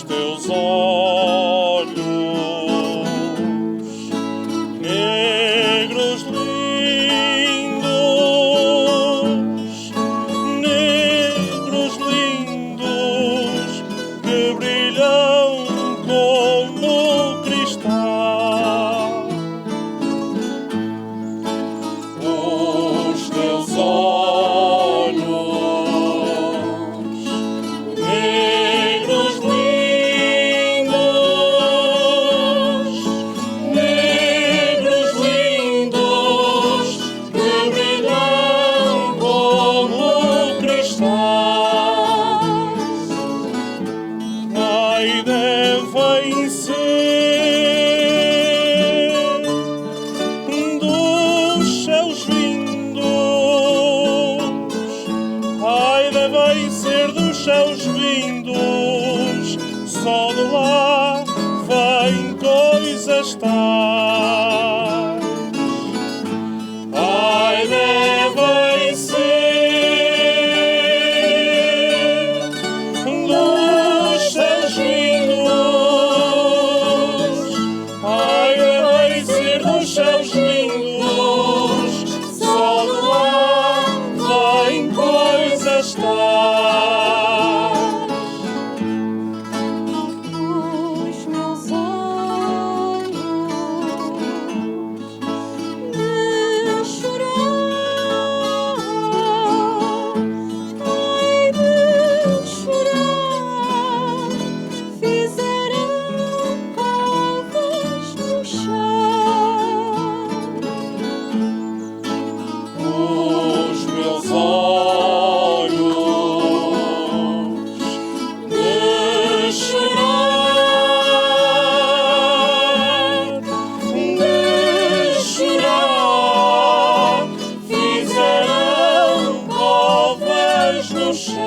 Os teus olhos negros lindos, negros lindos, que brilham como cristal. Os teus olhos negros lindos, negros lindos, que brilham como cristais. Ai, devem ser dos céus vindos, ai, devem ser dos céus vindos, só de lá vêm coisas tais. Ai, devem ser dos céus vindos, ai, devem ser dos céus vindos, só de lá vêm coisas tais. Os meus olhos de chorar, ai, de chorar, fizeram covas no chão. Os meus olhos de chorar, fizeram covas no chão.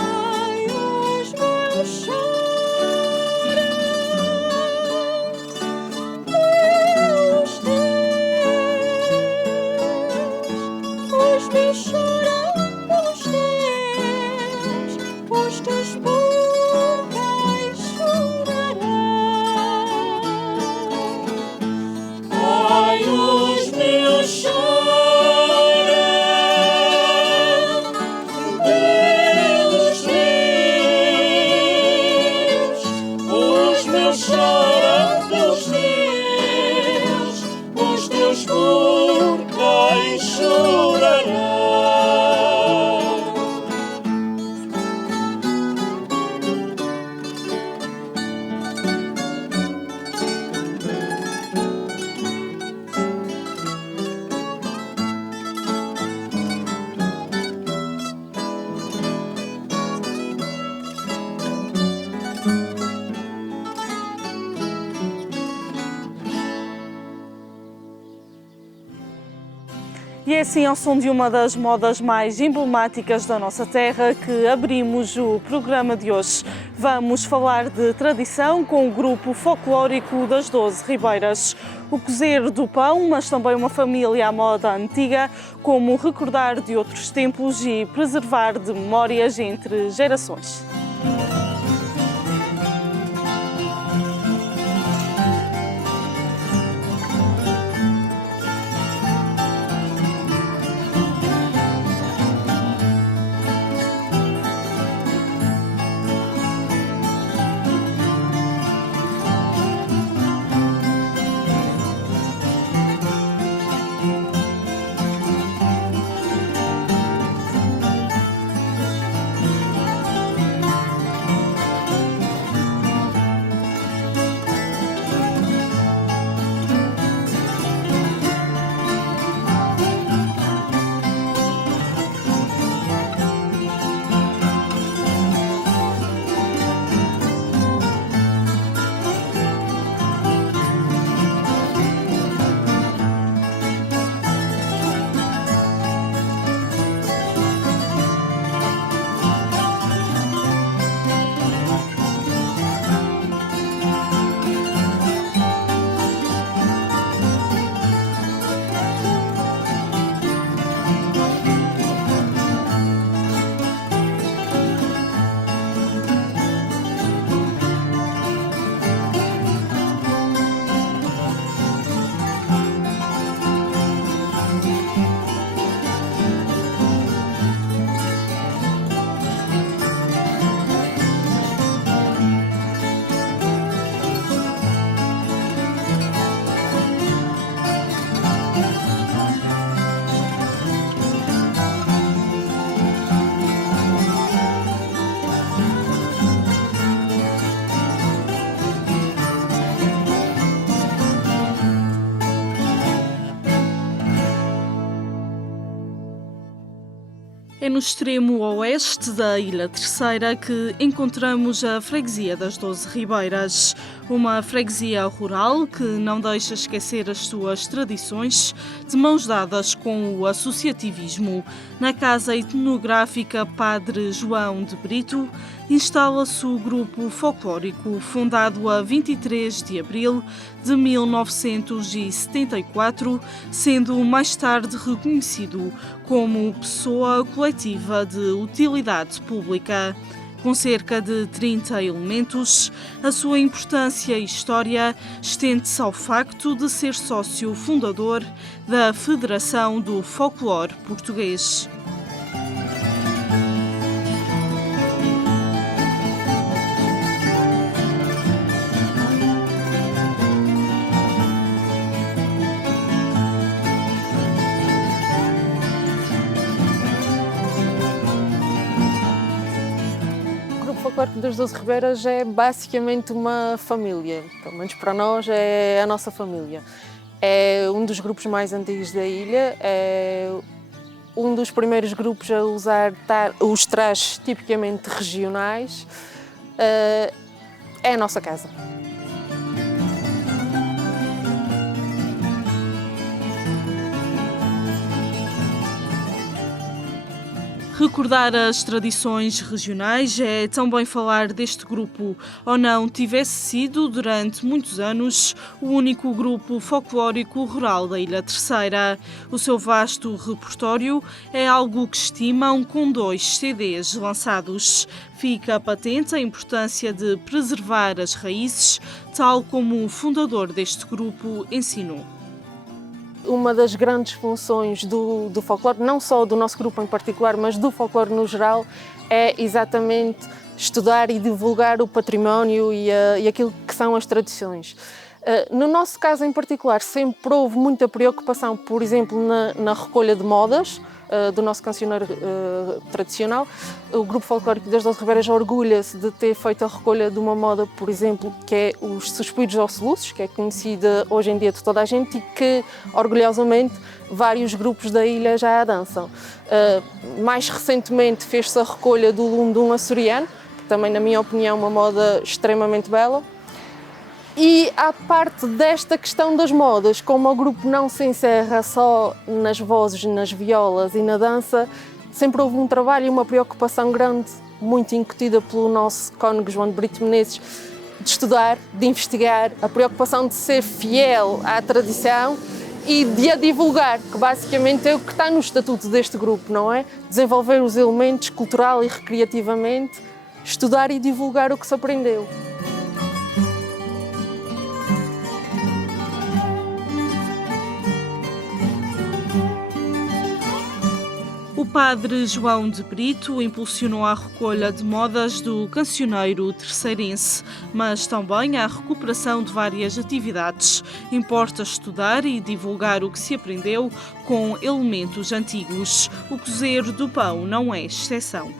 Ai, os meus choram pelos teus, os meus choram pelos teus, os teus por quem chorarão. Ai, os meus choram pelos teus, os meus choram pelos teus, os teus por quem chorarão. E é assim, ao som de uma das modas mais emblemáticas da nossa terra, que abrimos o programa de hoje. Vamos falar de tradição com o grupo folclórico das 12 Ribeiras. O cozer do pão, mas também uma família à moda antiga, como recordar de outros tempos e preservar de memórias entre gerações. É no extremo oeste da Ilha Terceira que encontramos a freguesia das Doze Ribeiras, uma freguesia rural que não deixa esquecer as suas tradições, de mãos dadas com o associativismo. Na Casa Etnográfica Padre João de Brito instala-se o grupo folclórico, fundado a 23 de abril de 1974, sendo mais tarde reconhecido como pessoa coletiva de utilidade pública. Com cerca de 30 elementos, a sua importância e história estende-se ao facto de ser sócio fundador da Federação do Folclore Português. O Folclórico das Doze Ribeiras é basicamente uma família, pelo menos para nós é a nossa família. É um dos grupos mais antigos da ilha, é um dos primeiros grupos a usar os trajes tipicamente regionais, é a nossa casa. Recordar as tradições regionais é também falar deste grupo, ou não tivesse sido, durante muitos anos, o único grupo folclórico rural da Ilha Terceira. O seu vasto repertório é algo que estimam com 2 CDs lançados. Fica patente a importância de preservar as raízes, tal como o fundador deste grupo ensinou. Uma das grandes funções do folclore, não só do nosso grupo em particular, mas do folclore no geral, é exatamente estudar e divulgar o património e aquilo que são as tradições. No nosso caso em particular, sempre houve muita preocupação, por exemplo, na recolha de modas do nosso cancioneiro tradicional. O Grupo Folclórico das Doze Ribeiras orgulha-se de ter feito a recolha de uma moda, por exemplo, que é os Suspiros aos Soluços, que é conhecida hoje em dia de toda a gente e que, orgulhosamente, vários grupos da ilha já a dançam. Mais recentemente fez-se a recolha do Lundum açoriano, que também, na minha opinião, é uma moda extremamente bela. E à parte desta questão das modas, como o grupo não se encerra só nas vozes, nas violas e na dança, sempre houve um trabalho e uma preocupação grande, muito incutida pelo nosso cônego João de Brito Menezes, de estudar, de investigar, a preocupação de ser fiel à tradição e de a divulgar, que basicamente é o que está no estatuto deste grupo, não é? Desenvolver os elementos cultural e recreativamente, estudar e divulgar o que se aprendeu. O padre João de Brito impulsionou a recolha de modas do cancioneiro terceirense, mas também a recuperação de várias atividades. Importa estudar e divulgar o que se aprendeu com elementos antigos. O cozer do pão não é exceção.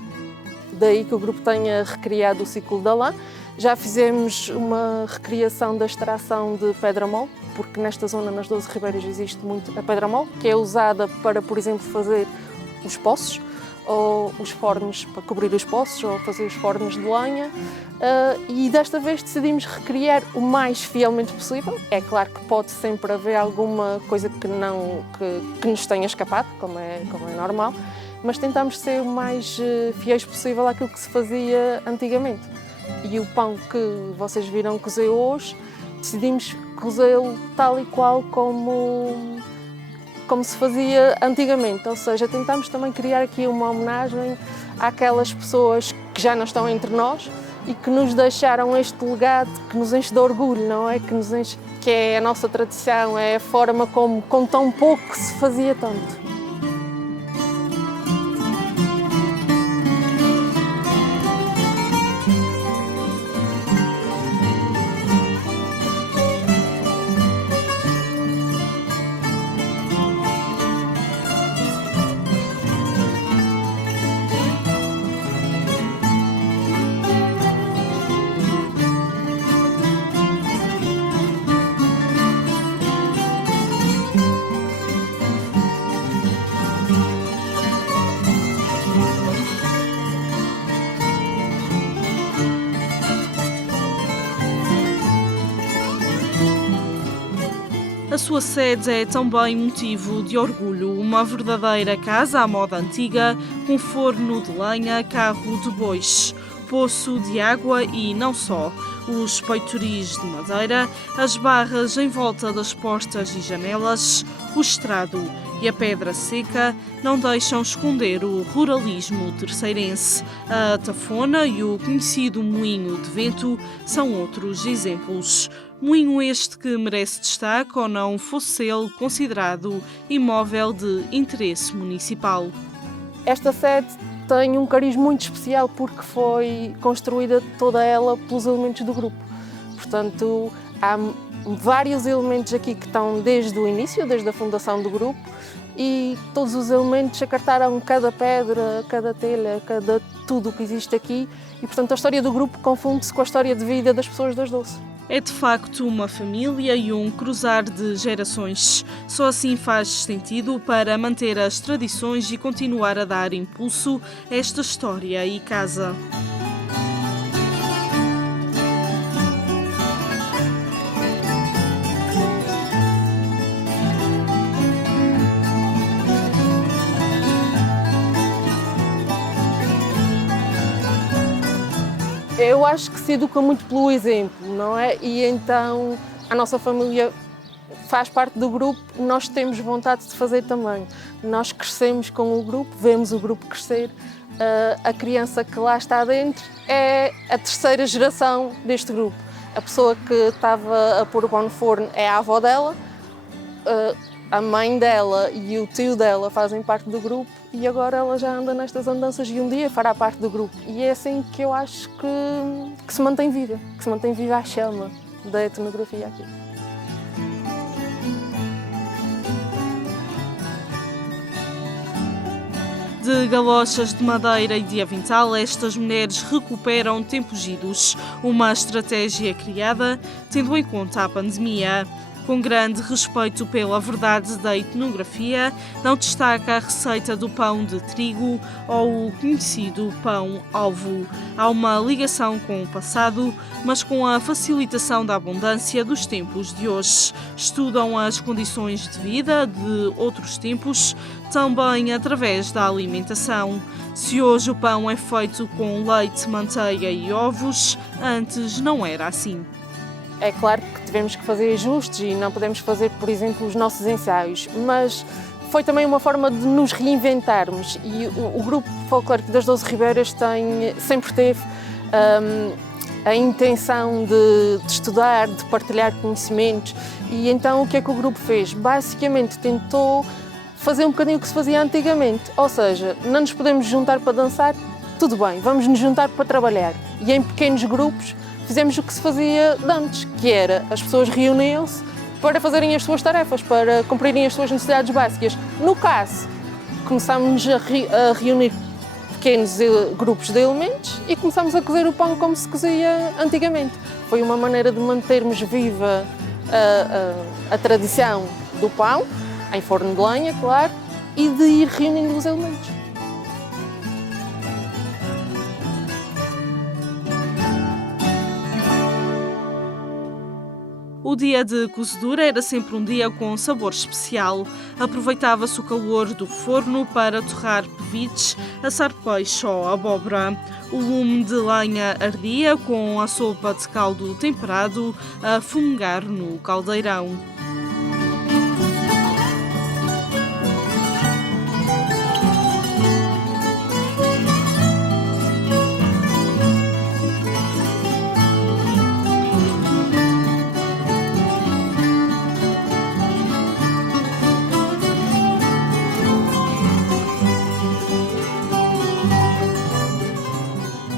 Daí que o grupo tenha recriado o ciclo da lã. Já fizemos uma recriação da extração de pedra-mole, porque nesta zona, nas Doze Ribeiras, existe muito a pedra-mole, que é usada para, por exemplo, fazer os poços, ou os fornos para cobrir os poços, ou fazer os fornos de lenha. E desta vez decidimos recriar o mais fielmente possível. É claro que pode sempre haver alguma coisa que nos tenha escapado, como é normal, mas tentamos ser o mais fiéis possível àquilo que se fazia antigamente. E o pão que vocês viram cozer hoje, decidimos cozê-lo tal e qual como se fazia antigamente, ou seja, tentámos também criar aqui uma homenagem àquelas pessoas que já não estão entre nós e que nos deixaram este legado que nos enche de orgulho, não é? Que é a nossa tradição, é a forma como com tão pouco se fazia tanto. A sua sede é também motivo de orgulho, uma verdadeira casa à moda antiga, com forno de lenha, carro de bois, poço de água e não só. Os peitoris de madeira, as barras em volta das portas e janelas, o estrado e a pedra seca não deixam esconder o ruralismo terceirense. A tafona e o conhecido moinho de vento são outros exemplos. Moinho este que merece destaque ou não fosse ele considerado imóvel de interesse municipal. Esta sede tem um cariz muito especial porque foi construída toda ela pelos elementos do grupo. Portanto, há vários elementos aqui que estão desde o início, desde a fundação do grupo, e todos os elementos acartaram cada pedra, cada telha, tudo o que existe aqui, e portanto a história do grupo confunde-se com a história de vida das pessoas das Doce. É de facto uma família e um cruzar de gerações. Só assim faz sentido para manter as tradições e continuar a dar impulso a esta história e casa. Eu acho que se educa muito pelo exemplo, não é? E então a nossa família faz parte do grupo, nós temos vontade de fazer também. Nós crescemos com o grupo, vemos o grupo crescer. A criança que lá está dentro é a terceira geração deste grupo. A pessoa que estava a pôr o pão no forno é a avó dela, a mãe dela e o tio dela fazem parte do grupo e agora ela já anda nestas andanças e um dia fará parte do grupo. E é assim que eu acho que se mantém viva, a chama da etnografia aqui. De galochas de madeira e de avental, estas mulheres recuperam tempos idos, uma estratégia criada tendo em conta a pandemia. Com grande respeito pela verdade da etnografia, não destaca a receita do pão de trigo ou o conhecido pão-alvo. Há uma ligação com o passado, mas com a facilitação da abundância dos tempos de hoje. Estudam as condições de vida de outros tempos, também através da alimentação. Se hoje o pão é feito com leite, manteiga e ovos, antes não era assim. É claro que tivemos que fazer ajustes e não podemos fazer, por exemplo, os nossos ensaios, mas foi também uma forma de nos reinventarmos e o Grupo Folclórico das Doze Ribeiras sempre teve a intenção de estudar, de partilhar conhecimentos e então o que é que o grupo fez? Basicamente tentou fazer um bocadinho o que se fazia antigamente, ou seja, não nos podemos juntar para dançar, tudo bem, vamos nos juntar para trabalhar e em pequenos grupos fizemos o que se fazia antes, que era as pessoas reuniam-se para fazerem as suas tarefas, para cumprirem as suas necessidades básicas. No caso, começámos a reunir pequenos grupos de elementos e começámos a cozer o pão como se cozia antigamente. Foi uma maneira de mantermos viva a tradição do pão, em forno de lenha, claro, e de ir reunindo os elementos. O dia de cozedura era sempre um dia com sabor especial. Aproveitava-se o calor do forno para torrar pevites, assar peixe ou abóbora. O lume de lenha ardia com a sopa de caldo temperado a fumegar no caldeirão.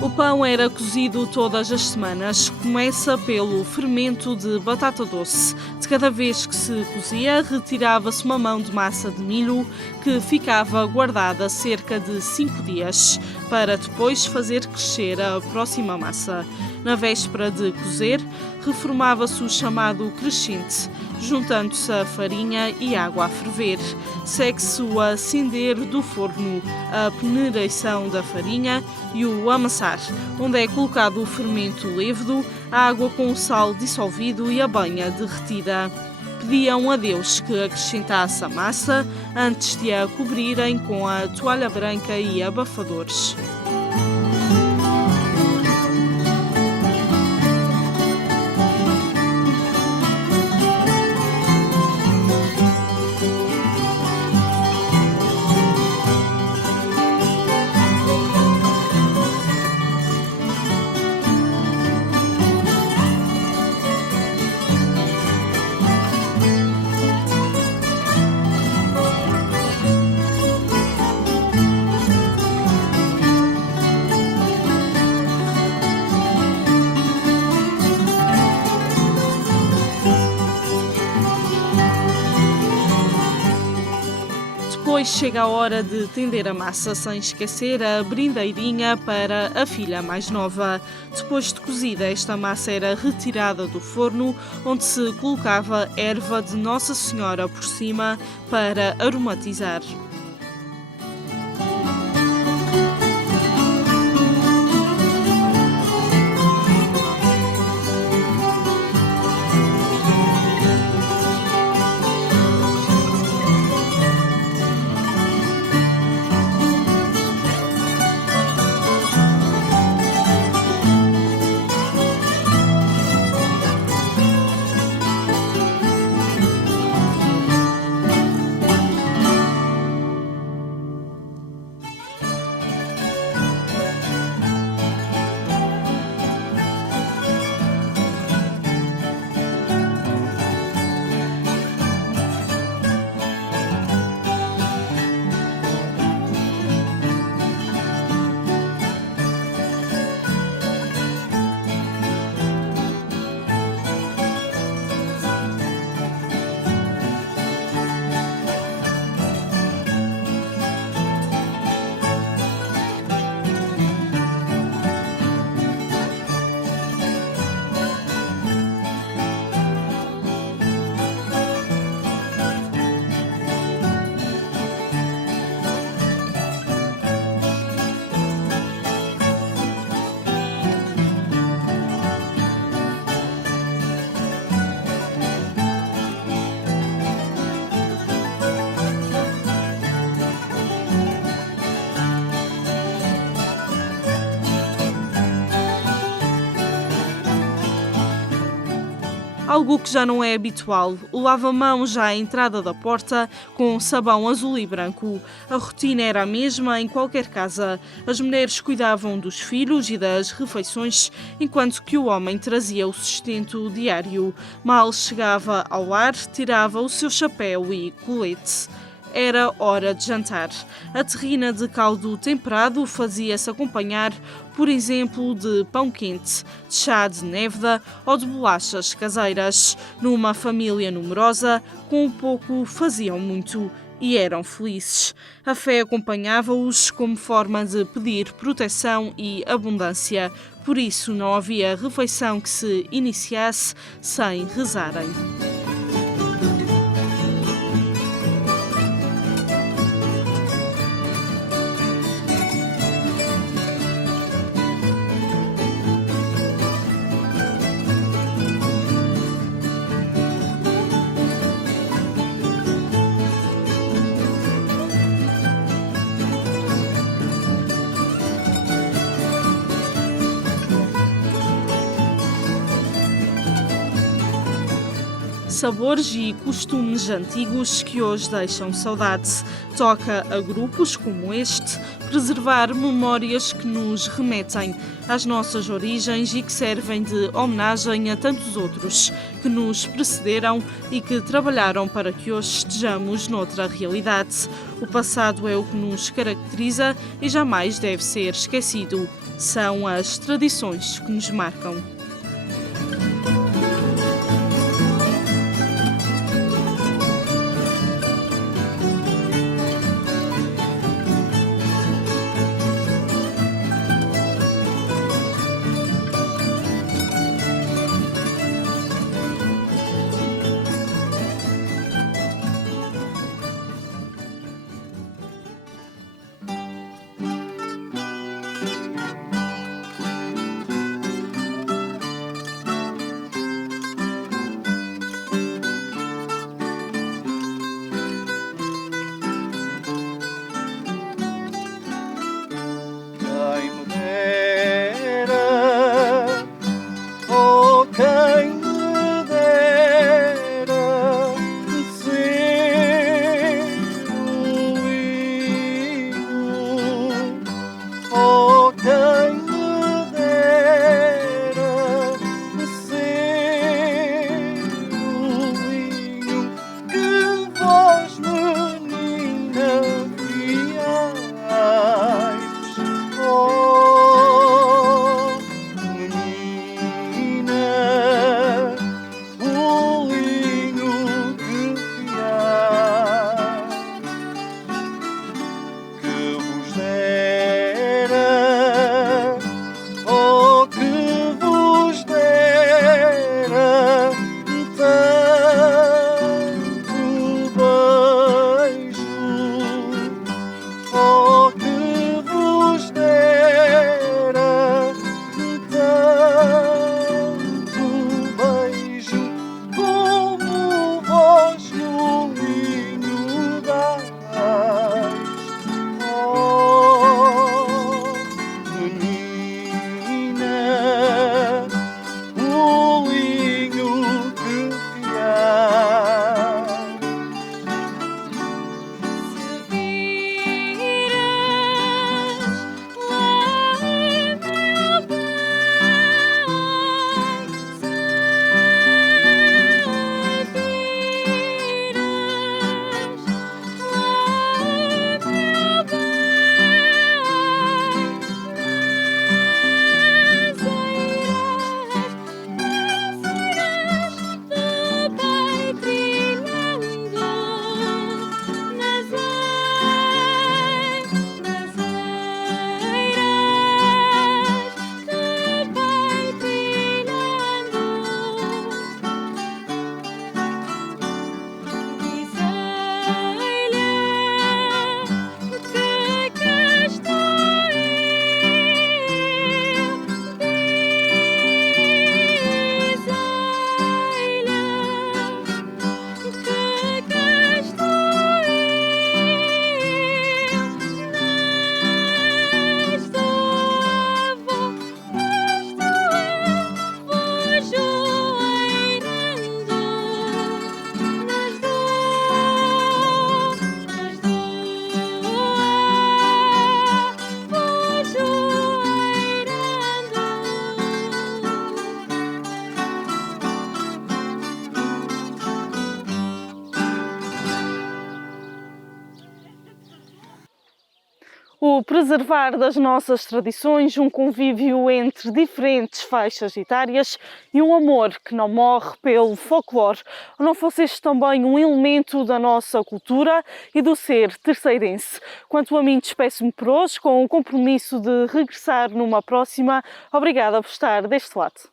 O pão era cozido todas as semanas. Começa pelo fermento de batata doce. De cada vez que se cozia, retirava-se uma mão de massa de milho que ficava guardada cerca de 5 dias, para depois fazer crescer a próxima massa. Na véspera de cozer, reformava-se o chamado crescente, juntando-se a farinha e água a ferver. Segue-se o acender do forno, a peneiração da farinha e o amassar, onde é colocado o fermento levedo, a água com o sal dissolvido e a banha derretida. pediam a Deus que acrescentasse a massa antes de a cobrirem com a toalha branca e abafadores. Depois chega a hora de tender a massa, sem esquecer a brindeirinha para a filha mais nova. Depois de cozida, esta massa era retirada do forno, onde se colocava erva de Nossa Senhora por cima para aromatizar. Algo que já não é habitual, o lava-mãos já à entrada da porta com sabão azul e branco. A rotina era a mesma em qualquer casa. As mulheres cuidavam dos filhos e das refeições, enquanto que o homem trazia o sustento diário. Mal chegava ao lar, tirava o seu chapéu e colete. Era hora de jantar. A terrina de caldo temperado fazia-se acompanhar, por exemplo, de pão quente, de chá de névoa ou de bolachas caseiras. Numa família numerosa, com pouco faziam muito e eram felizes. A fé acompanhava-os como forma de pedir proteção e abundância. Por isso não havia refeição que se iniciasse sem rezarem. Sabores e costumes antigos que hoje deixam saudade. Toca a grupos como este preservar memórias que nos remetem às nossas origens e que servem de homenagem a tantos outros que nos precederam e que trabalharam para que hoje estejamos noutra realidade. O passado é o que nos caracteriza e jamais deve ser esquecido. São as tradições que nos marcam. O preservar das nossas tradições, um convívio entre diferentes faixas etárias e um amor que não morre pelo folclore. Não fosse este também um elemento da nossa cultura e do ser terceirense? Quanto a mim, despeço-me por hoje com o compromisso de regressar numa próxima. Obrigada por estar deste lado.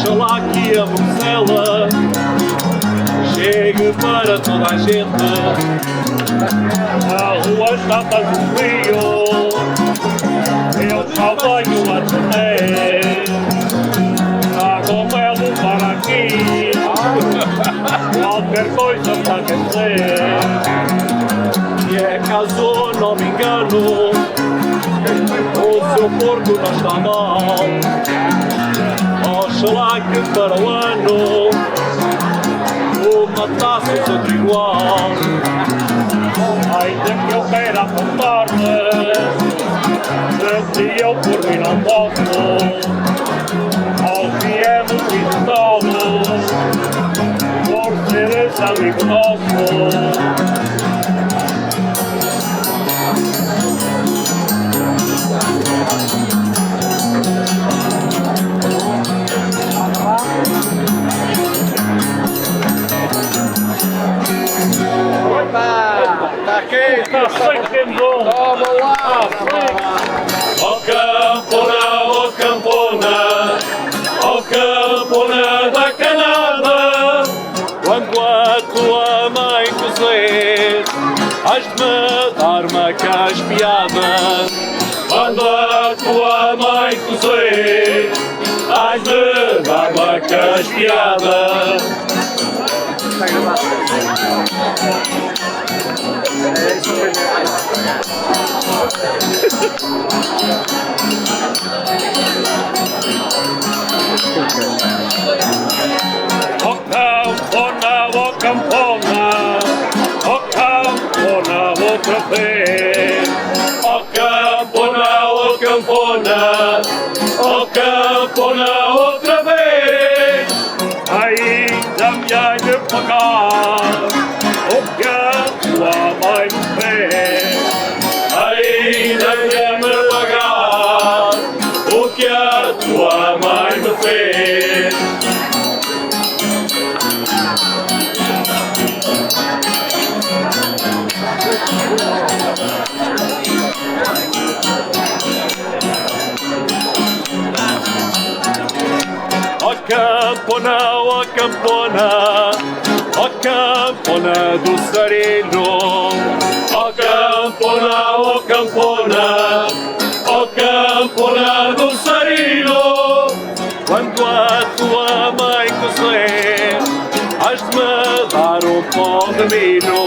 Oxalá que a Bruxela chegue para toda a gente. A rua está fazendo frio, eu só venho a tremer. Trago melo para aqui, qualquer coisa para aquecer. E é caso não me engano, o seu porco não está mal. Oxalá que para o ano uma taça e outro igual. Ainda que eu queira apontar-me, se eu por mim não posso, nós viemos visitá-los por seres amigo nosso. Tá quente! Sei que é bom! Toma lá! Ó campona da canada, quando a tua mãe cozer, has de me dar uma caspiada. Quando a tua mãe cozer, has de dar uma caspiada. Ó campona outra vez. Ó campona outra vez. Ainda me há de pagar o que a tua mãe me fez. Ainda me há de pagar o que a tua mãe me fez. Ó campona do Sarino. Ó campona do Sarino. Quando a tua mãe cozer, has de me dar um pão de milho.